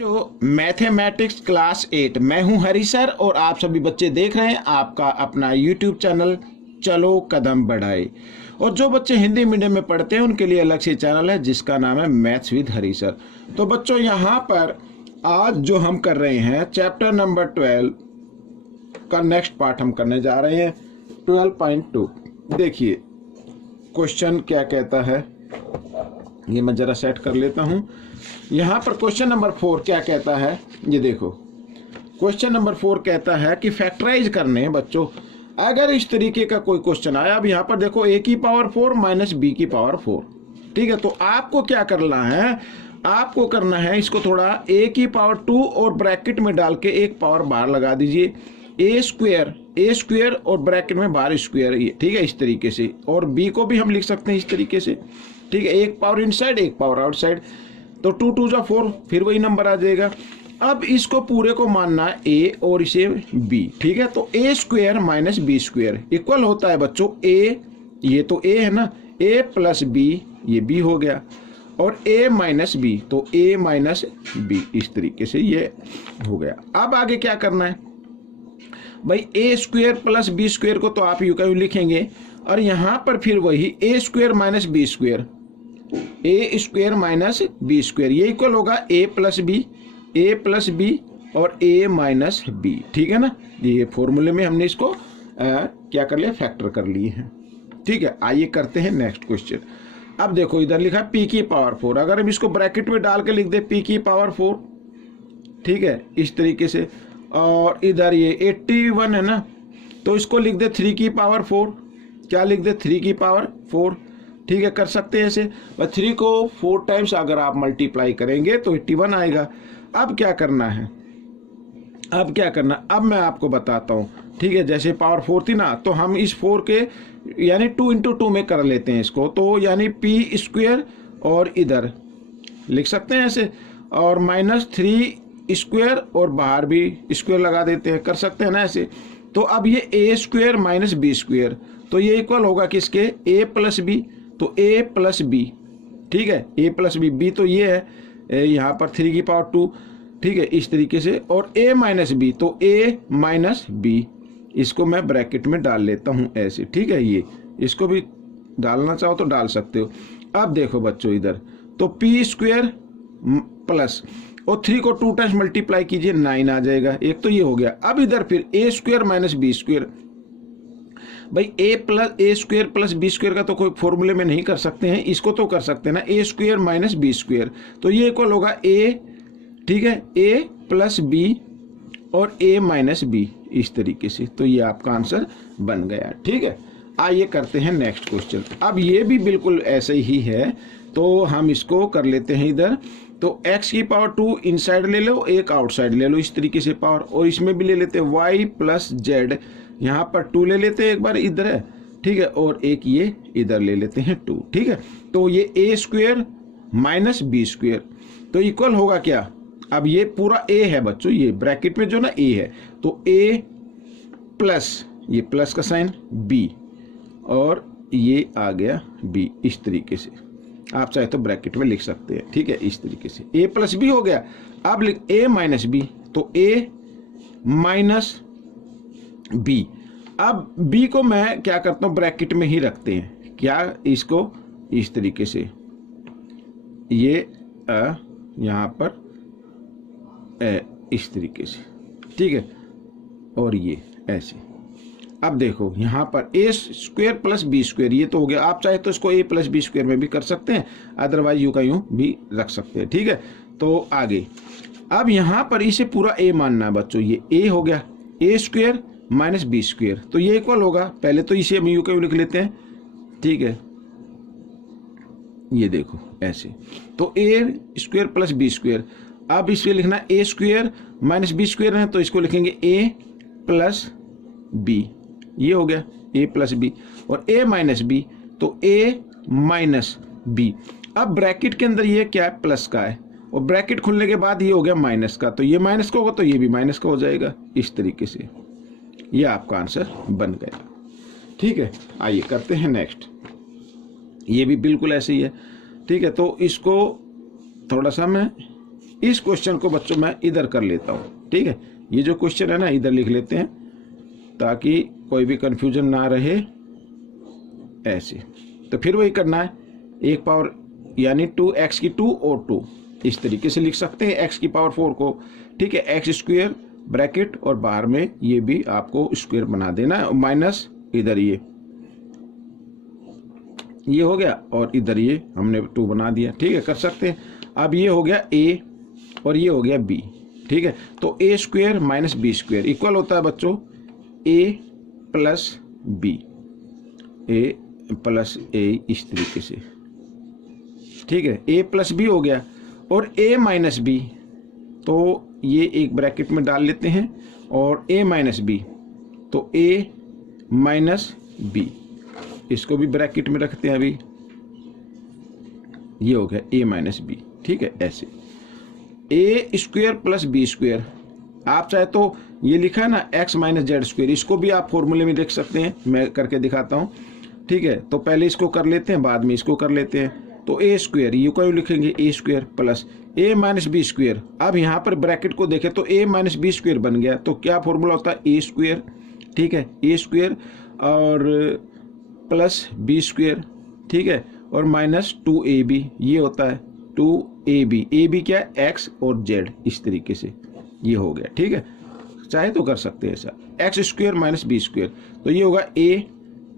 जो mathematics class 8 मैं हूं हरी सर और आप सभी बच्चे देख रहे हैं आपका अपना यूट्यूब चैनल चलो कदम बढ़ाए। और जो बच्चे हिंदी मीडियम में पढ़ते हैं उनके लिए अलग से चैनल है जिसका नाम है मैथ्स विद हरी सर। तो बच्चों यहाँ पर आज जो हम कर रहे हैं चैप्टर नंबर 12 का नेक्स्ट पार्ट हम करने जा रहे हैं 12.2। देखिए क्वेश्चन क्या कहता है, ये मैं जरा सेट कर लेता हूँ। यहाँ पर क्वेश्चन नंबर 4 क्या कहता है, ये देखो क्वेश्चन नंबर 4 कहता है कि फैक्टराइज करने बच्चों अगर इस तरीके का कोई क्वेश्चन आया। अब यहाँ पर देखो a की पावर 4 माइनस b की पावर 4, ठीक है। तो आपको क्या करना है, आपको करना है इसको थोड़ा a की पावर 2 और ब्रैकेट में डाल के एक पावर बाहर लगा दीजिए, ए स्क्वेयर और ब्रैकेट में बाहर स्क्वेयर, ये ठीक है इस तरीके से। और b को भी हम लिख सकते हैं इस तरीके से, ठीक है, एक पावर इनसाइड एक पावर आउटसाइड, तो 2 2 जा 4 फिर वही नंबर आ जाएगा। अब इसको पूरे को मानना है a और इसे b, ठीक है। तो a square minus B square equal होता है बच्चों a, ये तो a है ना, a प्लस b, ये b हो गया, और a माइनस b तो a माइनस b, इस तरीके से ये हो गया। अब आगे क्या करना है भाई, a square plus B square को तो आप यूं का यूं लिखेंगे, और यहां पर फिर वही a square minus B square, A square minus B square, ये इक्वल होगा a प्लस बी और a माइनस बी, ठीक है ना। ये फॉर्मूले में हमने इसको क्या कर लिया, फैक्टर कर लिए हैं, ठीक है। आइए करते हैं नेक्स्ट क्वेश्चन। अब देखो इधर लिखा p की पावर 4, अगर हम इसको ब्रैकेट में डाल के लिख दे p की पावर 4, ठीक है इस तरीके से। और इधर ये 81 है ना, तो इसको लिख दे 3 की पावर 4, क्या लिख दे 3 की पावर 4, ठीक है कर सकते हैं ऐसे। और 3 को 4 टाइम्स अगर आप मल्टीप्लाई करेंगे तो 81 आएगा। अब क्या करना है, अब मैं आपको बताता हूँ, ठीक है। जैसे पावर 4 थी ना, तो हम इस 4 के यानी 2 इंटू 2 में कर लेते हैं इसको, तो यानी p स्क्वेयर और इधर लिख सकते हैं ऐसे, और माइनस 3 स्क्वेयर और बाहर भी स्क्वेयर लगा देते हैं, कर सकते हैं ना ऐसे। तो अब ये a square minus B square, तो ये इक्वल होगा किसके, a प्लस बी, तो a प्लस बी, ठीक है a प्लस बी, b तो ये है यहाँ पर 3 की पावर 2, ठीक है इस तरीके से। और a माइनस बी तो a माइनस बी, इसको मैं ब्रैकेट में डाल लेता हूँ ऐसे, ठीक है। ये इसको भी डालना चाहो तो डाल सकते हो। अब देखो बच्चों इधर तो p स्क्वेयर प्लस और 3 को 2 टाइम्स मल्टीप्लाई कीजिए 9 आ जाएगा, एक तो ये हो गया। अब इधर फिर a square minus B square, भाई a square plus B square का तो कोई फॉर्मूले में नहीं कर सकते हैं, इसको तो कर सकते हैं ना, a square minus B square, तो ये इक्वल होगा a, ठीक है a प्लस बी और a माइनस बी, इस तरीके से। तो ये आपका आंसर बन गया, ठीक है। आइए करते हैं नेक्स्ट क्वेश्चन। अब ये भी बिल्कुल ऐसे ही है, तो हम इसको कर लेते हैं इधर। तो x की पावर 2 इनसाइड ले लो, एक आउटसाइड ले लो इस तरीके से पावर, और इसमें भी ले लेते हैं y प्लस जेड, यहाँ पर 2 ले लेते हैं एक बार इधर है, ठीक है, और एक ये इधर ले लेते हैं 2, ठीक है। तो ये a square minus B square तो इक्वल होगा क्या, अब ये पूरा a है बच्चों, ये ब्रैकेट में जो ना a है, तो a प्लस ये प्लस का साइन b और ये आ गया b, इस तरीके से आप चाहे तो ब्रैकेट में लिख सकते हैं, ठीक है इस तरीके से। a प्लस बी हो गया, अब लिख a माइनस बी, तो a माइनस बी। अब b को मैं क्या करता हूं, ब्रैकेट में ही रखते हैं, क्या इसको इस तरीके से, ये यहां पर इस तरीके से, ठीक है, और ये ऐसे। अब देखो यहाँ पर a square plus B square, ये तो हो गया। आप चाहे तो इसको a प्लस बी स्क्वेयर में भी कर सकते हैं, अदरवाइज यूं का यूं भी रख सकते हैं, ठीक है। तो आगे अब यहाँ पर इसे पूरा a मानना है बच्चों, ये a हो गया a square minus B square, तो ये इक्वल होगा, पहले तो इसे हम यूं का यूं लिख लेते हैं, ठीक है, ये देखो ऐसे। तो a square plus B square, अब इसमें लिखना a square minus B square है, तो इसको लिखेंगे a प्लस बी, ये हो गया a प्लस बी, और a माइनस बी तो a माइनस बी। अब ब्रैकेट के अंदर ये क्या है, प्लस का है, और ब्रैकेट खुलने के बाद ये हो गया माइनस का, तो ये माइनस का होगा तो ये भी माइनस का हो जाएगा, इस तरीके से ये आपका आंसर बन गया, ठीक है। आइए करते हैं नेक्स्ट, ये भी बिल्कुल ऐसे ही है, ठीक है। तो इसको थोड़ा सा मैं इस क्वेश्चन को बच्चों मैं इधर कर लेता हूँ, ठीक है। ये जो क्वेश्चन है ना इधर लिख लेते हैं ताकि कोई भी कंफ्यूजन ना रहे, ऐसे। तो फिर वही करना है, 1 पावर यानी 2x की 2 और 2 इस तरीके से लिख सकते हैं x की पावर 4 को, ठीक है। x स्क्वायर ब्रैकेट और बाहर में ये भी आपको स्क्वायर बना देना है, माइनस इधर ये हो गया और इधर ये हमने 2 बना दिया, ठीक है, कर सकते हैं। अब ये हो गया a और ये हो गया b, ठीक है। तो a square minus b square equal होता है बच्चों a plus b, a plus a इस तरीके से, ठीक है। a प्लस b हो गया और a माइनस b, तो ये एक ब्रैकेट में डाल लेते हैं और a माइनस b, तो a माइनस b इसको भी ब्रैकेट में रखते हैं अभी, ये हो गया a माइनस b, ठीक है। ऐसे a square plus b square, आप चाहे तो ये लिखा है ना x माइनस जेड स्क्वायर, इसको भी आप फॉर्मूले में लिख सकते हैं, मैं करके दिखाता हूँ, ठीक है। तो पहले इसको कर लेते हैं, बाद में इसको कर लेते हैं। तो a स्क्वायर ये क्यों लिखेंगे, a स्क्वायर प्लस a माइनस b स्क्वायर। अब यहाँ पर ब्रैकेट को देखें तो a माइनस b स्क्वायर बन गया, तो क्या फॉर्मूला होता है a स्क्वायर, ठीक है, a स्क्वायर और प्लस b स्क्वायर, ठीक है, और माइनस 2ab, ये होता है 2ab, ab क्या है x और z, इस तरीके से ये हो गया, ठीक है। चाहे तो कर सकते हैं ऐसा, x square minus b square, तो ये होगा a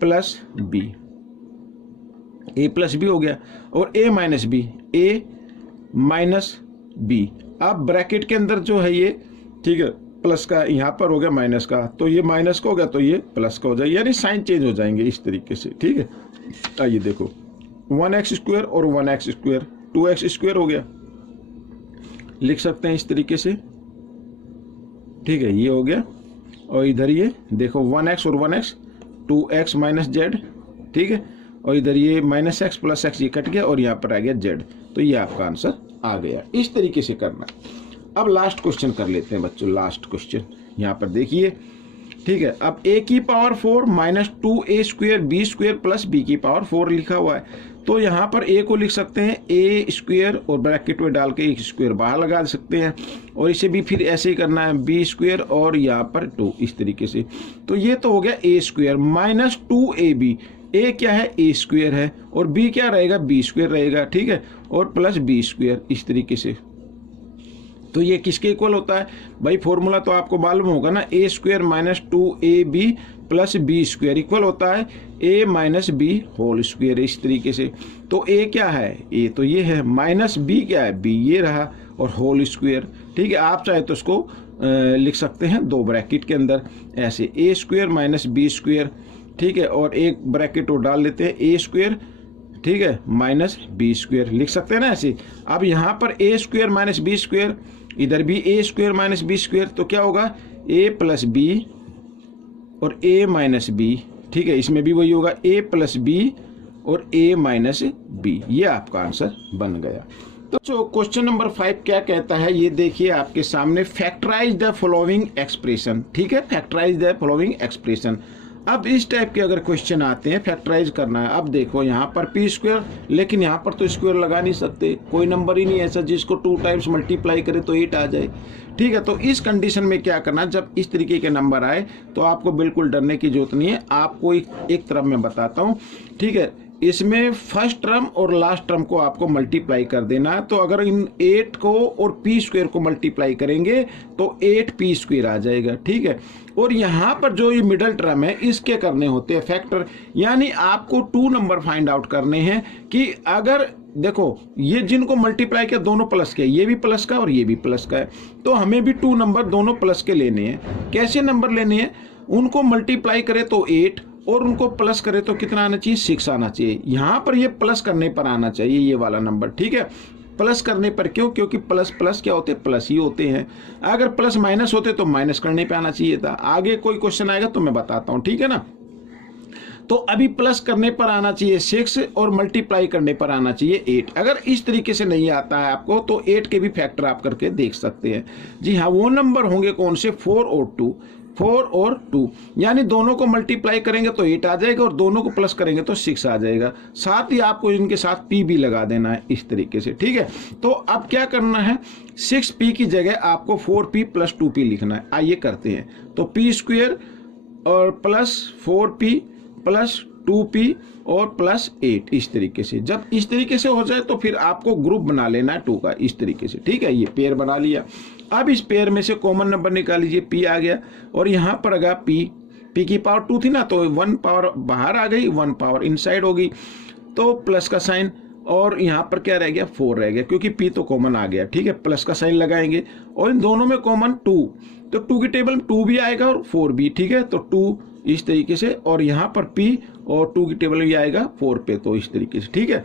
plus b, a plus b हो गया, और a माइनस b, a माइनस b। अब ब्रैकेट के अंदर जो है ये, ठीक है, प्लस का यहाँ पर हो गया माइनस का, तो ये माइनस का हो गया तो ये प्लस का हो जाएगा, यानी साइन चेंज हो जाएंगे इस तरीके से, ठीक है। आइए देखो 1x स्क्वायर और 1x स्क्वायर 2x स्क्वायर हो गया, लिख सकते हैं इस तरीके से, ठीक है, ये हो गया। और इधर ये देखो 1x और 1x 2x माइनस जेड, ठीक है, और इधर ये माइनस एक्स प्लस एक्स ये कट गया और यहाँ पर आ गया जेड, तो ये आपका आंसर आ गया। इस तरीके से करना। अब लास्ट क्वेश्चन कर लेते हैं बच्चों, लास्ट क्वेश्चन यहाँ पर देखिए, ठीक है। अब a की power 4 minus 2a square b square plus b की पावर 4 लिखा हुआ है, तो यहाँ पर a को लिख सकते हैं a स्क्वायर और ब्रैकेट में डाल के एक स्क्वायर बाहर लगा सकते हैं, और इसे भी फिर ऐसे ही करना है b स्क्वायर और यहाँ पर 2 इस तरीके से। तो ये तो हो गया a square minus 2ab, a क्या है a स्क्वायर है और b क्या रहेगा b स्क्वायर रहेगा, ठीक है, और प्लस b स्क्वायर इस तरीके से। तो ये किसके इक्वल होता है भाई, फॉर्मूला तो आपको मालूम होगा ना, a square minus 2ab plus b square equal होता है a माइनस b होल स्क्वायर, इस तरीके से। तो a क्या है, a तो ये है, माइनस b क्या है, b ये रहा, और होल स्क्वायर, ठीक है। आप चाहे तो इसको लिख सकते हैं 2 ब्रैकेट के अंदर ऐसे, a square minus b square, ठीक है, और एक ब्रैकेट और डाल लेते हैं a स्क्वायर, ठीक है, माइनस b स्क्वायर लिख सकते हैं ना ऐसे। अब यहाँ पर a square minus b square, इधर भी a square minus b square, तो क्या होगा a प्लस b और a माइनस b, ठीक है, इसमें भी वही होगा a प्लस b और a माइनस b, ये आपका आंसर बन गया। तो क्वेश्चन नंबर 5 क्या कहता है, ये देखिए आपके सामने, फैक्टराइज द फॉलोइंग एक्सप्रेशन, ठीक है, फैक्टराइज द फॉलोइंग एक्सप्रेशन। अब इस टाइप के अगर क्वेश्चन आते हैं, फैक्टराइज करना है, अब देखो यहाँ पर पी स्क्वायर, लेकिन यहाँ पर तो स्क्वायर लगा नहीं सकते, कोई नंबर ही नहीं ऐसा जिसको 2 टाइम्स मल्टीप्लाई करे तो 8 आ जाए, ठीक है। तो इस कंडीशन में क्या करना, जब इस तरीके के नंबर आए तो आपको बिल्कुल डरने की जरूरत नहीं है। आपको एक तरफ मैं बताता हूँ, ठीक है, इसमें फर्स्ट टर्म और लास्ट टर्म को आपको मल्टीप्लाई कर देना। तो अगर इन 8 को और पी स्क्वायर को मल्टीप्लाई करेंगे तो 8 पी स्क्वायर आ जाएगा, ठीक है। और यहाँ पर जो ये मिडल टर्म है इसके करने होते हैं फैक्टर, यानी आपको 2 नंबर फाइंड आउट करने हैं कि अगर देखो ये जिनको मल्टीप्लाई किया दोनों प्लस के, ये भी प्लस का और ये भी प्लस का है, तो हमें भी 2 नंबर दोनों प्लस के लेने हैं। कैसे नंबर लेने हैं, उनको मल्टीप्लाई करे तो 8 और उनको प्लस करे तो कितना आना चाहिए, 6 आना चाहिए। यहाँ पर ये प्लस करने पर आना चाहिए ये वाला नंबर, ठीक है, प्लस करने पर। क्यों, क्योंकि प्लस प्लस क्या होते हैं, प्लस ही होते हैं। अगर प्लस माइनस होते तो माइनस करने पे आना चाहिए था। आगे कोई क्वेश्चन आएगा तो मैं बताता हूँ, ठीक है ना। तो अभी प्लस करने पर आना चाहिए 6 और मल्टीप्लाई करने पर आना चाहिए 8। अगर इस तरीके से नहीं आता है आपको तो 8 के भी फैक्टर आप करके देख सकते हैं। जी हाँ, वो नंबर होंगे कौन से, 4 और 2। 4 और 2, यानी दोनों को मल्टीप्लाई करेंगे तो 8 आ जाएगा और दोनों को प्लस करेंगे तो 6 आ जाएगा। साथ ही आपको इनके साथ p भी लगा देना है इस तरीके से, ठीक है। तो अब क्या करना है, 6p की जगह आपको 4p प्लस 2p लिखना है। आइए करते हैं। तो p स्क्वायर और प्लस 4p प्लस 2p और प्लस 8, इस तरीके से। जब इस तरीके से हो जाए तो फिर आपको ग्रुप बना लेना है 2 का, इस तरीके से, ठीक है। ये पेयर बना लिया। अब इस पेयर में से कॉमन नंबर निकाल लीजिए, p आ गया और यहाँ पर अगर p की पावर 2 थी ना, तो 1 पावर बाहर आ गई, 1 पावर इनसाइड होगी, तो प्लस का साइन, और यहाँ पर क्या रह गया, 4 रह गया, क्योंकि p तो कॉमन आ गया, ठीक है। प्लस का साइन लगाएंगे और इन दोनों में कॉमन 2, तो 2 की टेबल में 2 भी आएगा और 4 भी, ठीक है। तो 2 इस तरीके से, और यहाँ पर p और 2 की टेबल में आएगा 4 पे, तो इस तरीके से, ठीक है।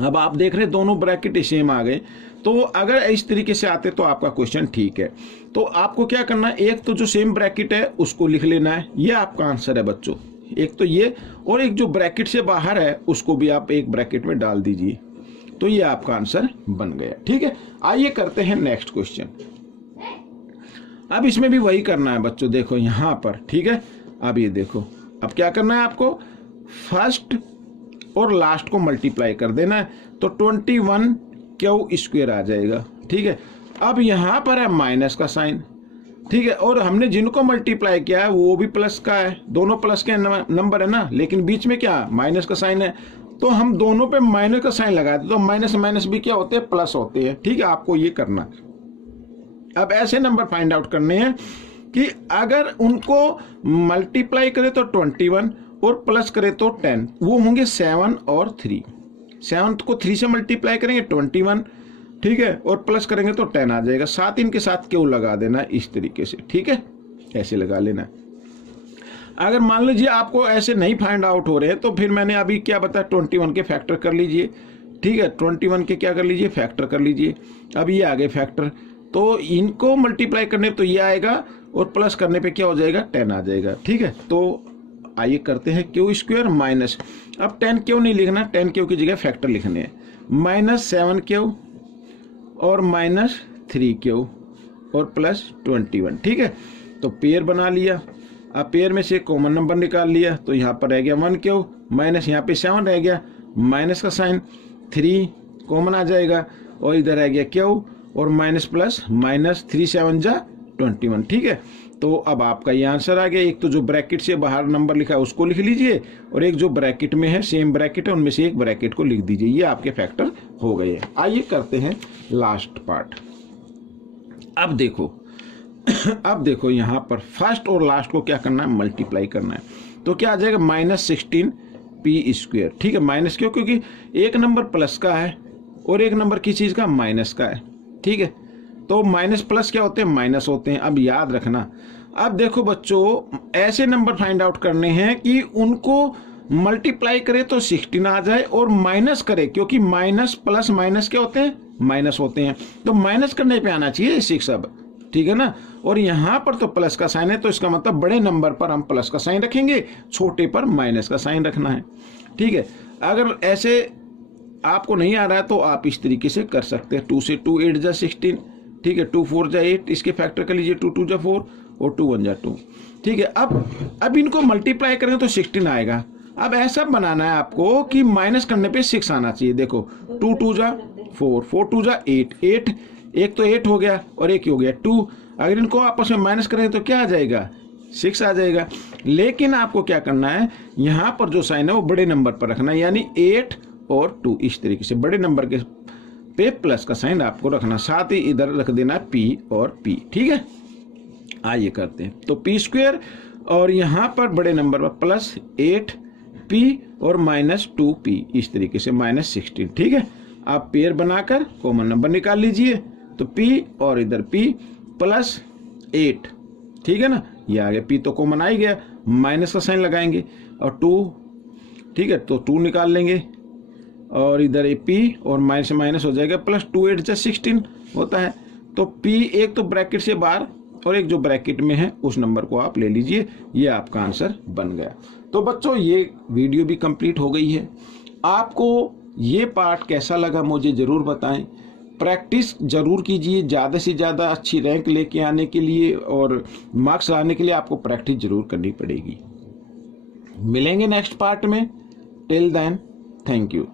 अब आप देख रहे दोनों ब्रैकेट सेम आ गए। तो अगर इस तरीके से आते तो आपका क्वेश्चन ठीक है। तो आपको क्या करना है, एक तो जो सेम ब्रैकेट है उसको लिख लेना है, ये आपका आंसर है बच्चों। एक तो ये, और एक जो ब्रैकेट से बाहर है उसको भी आप एक ब्रैकेट में डाल दीजिए, तो ये आपका आंसर बन गया, ठीक है। आइए करते हैं नेक्स्ट क्वेश्चन। अब इसमें भी वही करना है बच्चों, देखो यहाँ पर, ठीक है। अब ये देखो, अब क्या करना है आपको, फर्स्ट और लास्ट को मल्टीप्लाई कर देना है, तो 21 क्यू स्क्वायर आ जाएगा, ठीक है। अब यहाँ पर है माइनस का साइन, ठीक है, और हमने जिनको मल्टीप्लाई किया है वो भी प्लस का है, दोनों प्लस के नंबर है ना, लेकिन बीच में क्या माइनस का साइन है, तो हम दोनों पे माइनस का साइन लगा देते, तो माइनस माइनस भी क्या होते हैं, प्लस होते हैं, ठीक है। आपको ये करना है। अब ऐसे नंबर फाइंड आउट करने हैं कि अगर उनको मल्टीप्लाई करें तो 21 और प्लस करें तो 10, वो होंगे 7 और 3। 7 को 3 से मल्टीप्लाई करेंगे 21, ठीक है, और प्लस करेंगे तो 10 आ जाएगा। साथ इनके साथ क्यों लगा देना है इस तरीके से, ठीक है, ऐसे लगा लेना। अगर मान लीजिए आपको ऐसे नहीं फाइंड आउट हो रहे हैं, तो फिर मैंने अभी क्या बताया, 21 के फैक्टर कर लीजिए, ठीक है। 21 के क्या कर लीजिए, फैक्टर कर लीजिए। अब ये आ गए फैक्टर, तो इनको मल्टीप्लाई करने पे तो ये आएगा और प्लस करने पे क्या हो जाएगा, 10 आ जाएगा, ठीक है। तो आइए करते हैं, क्यू स्क्वायर माइनस, अब 10 क्यू नहीं लिखना, 10 क्यू की जगह फैक्टर लिखने हैं, माइनस 7 क्यू और माइनस 3 क्यू और प्लस 21, ठीक है। तो पेयर बना लिया। अब पेयर में से कॉमन नंबर निकाल लिया, तो यहाँ पर रह गया 1 क्यू, माइनस यहाँ पे 7 रह गया, माइनस का साइन, 3 कॉमन आ जाएगा, और इधर रह गया क्यू और माइनस प्लस, माइनस 3 7 जा 21, ठीक है। तो अब आपका ये आंसर आ गया। एक तो जो ब्रैकेट से बाहर नंबर लिखा है उसको लिख लीजिए, और एक जो ब्रैकेट में है, सेम ब्रैकेट है, उनमें से एक ब्रैकेट को लिख दीजिए। ये आपके फैक्टर हो गए। आइए करते हैं लास्ट पार्ट। अब देखो अब देखो यहाँ पर फर्स्ट और लास्ट को क्या करना है, मल्टीप्लाई करना है। तो क्या आ जाएगा, -16 p स्क्वायर, ठीक है। माइनस क्यों, क्योंकि एक नंबर प्लस का है और एक नंबर किस चीज़ का, माइनस का है, ठीक है। तो माइनस प्लस क्या होते हैं, माइनस होते हैं। अब याद रखना, अब देखो बच्चों, ऐसे नंबर फाइंड आउट करने हैं कि उनको मल्टीप्लाई करे तो 16 आ जाए, और माइनस करे, क्योंकि माइनस प्लस माइनस क्या होते हैं, माइनस होते हैं, तो माइनस करने पे आना चाहिए 6 अब, ठीक है ना। और यहाँ पर तो प्लस का साइन है, तो इसका मतलब बड़े नंबर पर हम प्लस का साइन रखेंगे, छोटे पर माइनस का साइन रखना है, ठीक है। अगर ऐसे आपको नहीं आ रहा है तो आप इस तरीके से कर सकते हैं, 2 से 2 8 जा 16, ठीक है, 2 4 जा 8, इसके फैक्टर कर लीजिए, 2 2 जा 4 और 2 1 जा 2, ठीक है। अब इनको मल्टीप्लाई करेंगे तो 16 आएगा। अब ऐसा बनाना है आपको कि माइनस करने पे 6 आना चाहिए। देखो 2 2 जा 4, 4 2 जा 8, 8 एक तो 8 हो गया और एक हो गया 2। अगर इनको आपस में माइनस करें तो क्या आ जाएगा, 6 आ जाएगा। लेकिन आपको क्या करना है, यहाँ पर जो साइन है वो बड़े नंबर पर रखना है, यानी 8 और 2, इस तरीके से बड़े नंबर के पे प्लस का साइन आपको रखना, साथ ही इधर रख देना p और p, ठीक है। आइए करते हैं। तो p स्क्वायर और यहाँ पर बड़े नंबर पर प्लस 8p और माइनस 2p, इस तरीके से -16, ठीक है। आप पेयर बनाकर कॉमन नंबर निकाल लीजिए, तो p और इधर p प्लस 8, ठीक है ना। ये आ गया, p तो कॉमन आ ही गया, माइनस का साइन लगाएंगे और 2, ठीक है, तो 2 निकाल लेंगे, और इधर ये p और माइनस माइनस हो जाएगा, प्लस 2 8 जा 16 होता है। तो p एक तो ब्रैकेट से बाहर और एक जो ब्रैकेट में है उस नंबर को आप ले लीजिए, ये आपका आंसर बन गया। तो बच्चों ये वीडियो भी कंप्लीट हो गई है। आपको ये पार्ट कैसा लगा मुझे ज़रूर बताएं। प्रैक्टिस ज़रूर कीजिए, ज़्यादा से ज़्यादा अच्छी रैंक लेके आने के लिए और मार्क्स लाने के लिए आपको प्रैक्टिस ज़रूर करनी पड़ेगी। मिलेंगे नेक्स्ट पार्ट में। Till then, thank you.